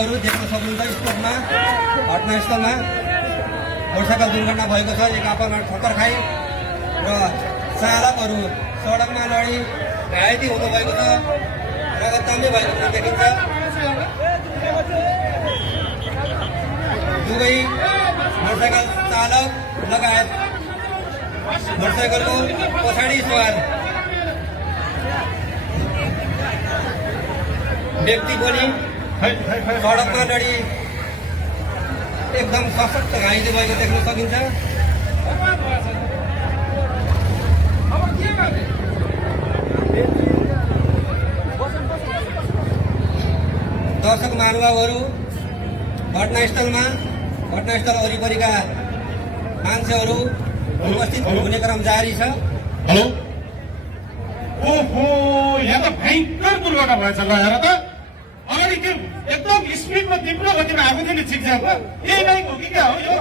मानवहरू देख्न सक्नुहुन्छ स्पोर्टमा घटनास्थलमा मोटरसाइकल दुर्घटना भएको छ। एक आपसमा ठक्कर खाए र चालकहरू सडकमा लडी घाइते हुनुभएको छ, रगतताम्य भएको पनि देखिन्छ। दुवै मोटरसाइकल चालक लगायत मोटरसाइकलको पछाडि सवार व्यक्ति पनि सडकमा लडी एकदम सशक्त घाइते भएको देख्न सकिन्छ। दर्शक महानुभावहरू घटनास्थल वरिपरिका मान्छेहरू उपस्थित हुने क्रम जारी छ। हेलो, ओहो, यहाँ त भयङ्कर दुर्घटना भएछ ल। हेर त अगाडि त्यो एकदम स्पिडमा तिम्रो गतिमा आएको थियो नि चिक्जाको, यही बाइक हो कि क्या हो यो?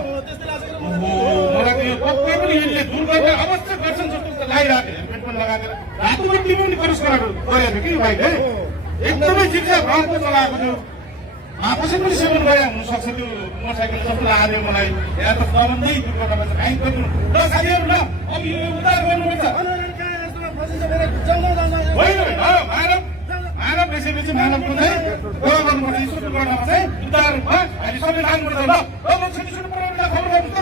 मलाई त यो पक्कै पनि यसले दुर्घटना अवश्य गर्छन् जस्तो लागिरहेको, हेलमेट पनि लगाएर रातोमा तिमी पनि क्रस गरेको थियो कि यो बाइक है? एकदमै चिक्जा भ्रमको चलाएको थियो। कसै पनि सेवन गए हुनसक्छ त्यो मोटरसाइकल जस्तो लाग्यो मलाई। यहाँ त सम्बन्धै दुर्घटना भएछ भयङ्कर। ल साथीहरू ल, अब यो उद्धार गर्नुपर्छ। होइन मानव बेसी मानवको चाहिँ गयो गर्नुपर्छ। यस्तो दुर्घटनामा चाहिँ उद्धार भयो, हामी सबै लाग्नुपर्छ। ल छुट्टी पऱ्यो खबर गर्नु त।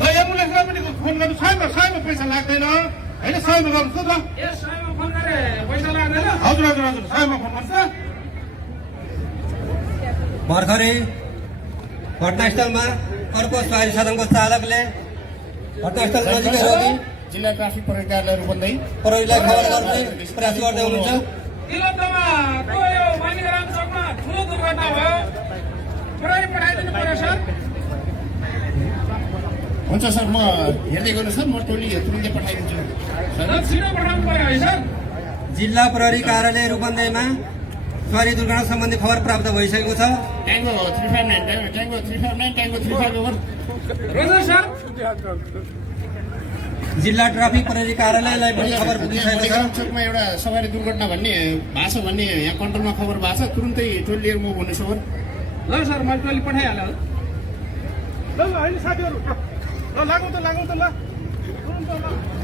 ल एम्बुलेन्सलाई पनि फोन गर्नु, सयमा पैसा लाग्दैन होइन, सयमा गर्नु त। हजुर हजुर हजुर, सयमा फोन गर्छ। भर्खरै घटनास्थलमा अर्को सवारी साधनको चालकले घटनास्थल नजिकै रोकी जिल्ला ट्राफिक प्रहरी कार्यालय रूपन्देही प्रहरीलाई खबर गर्ने प्रयास गर्दै हुनुहुन्छ। तिलोत्तमा गयो मानिग्राम चौकमा ठुलो दुर्घटना भयो, प्रहरी पठाइदिनु पर्यो सर। हुन्छ सर, म हेर्दै गर्नु सर, म टोली तुरुन्तै पठाइदिन्छु। छिटो पठाउनु पर्यो है सर। जिल्ला प्रहरी कार्यालय रूपन्देहीमा सवारी दुर्घटना सम्बन्धी खबर प्राप्त भइसकेको छ। ट्याङ्गो 359 ट्याङ्गो 35 ओभर। रोजर सर, जिल्ला ट्राफिक प्रहरी कार्यालयलाई पनि खबर पुगिसकेको छ। चोकमा एउटा सवारी दुर्घटना भन्ने भएको छ भन्ने यहाँ कन्ट्रोलमा खबर भएको छ, तुरुन्तै टोली लिएर म भन्ने सर। ल सर, मैले टोली पठाइहाल्यो। ल होइन साथीहरू, ल लागौँ त ल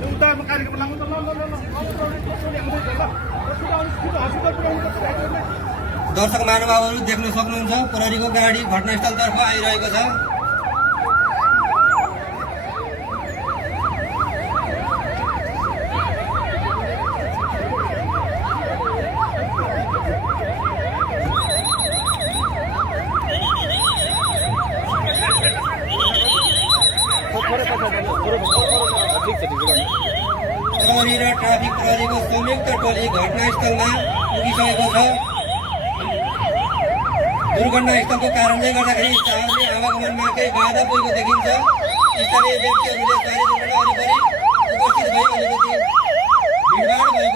उद्धारमा कार्यक्रम लागौँ त। दर्शक महानुभावहरू देख्न सक्नुहुन्छ प्रहरीको गाडी घटनास्थलतर्फ आइरहेको छ। प्रहरी र ट्राफिक प्रहरीको संयुक्त टोली घटनास्थलमा पुगिसकेको छ। दुर्घटनास्थलको कारणले गर्दाखेरि चारले आवागमनमा केही बाधा पुगेको देखिन्छ। स्थानीय व्यक्तिहरूले सवारी दुर्घटना वरिपरि उपस्थित भई अलिकति भिडभाड भएको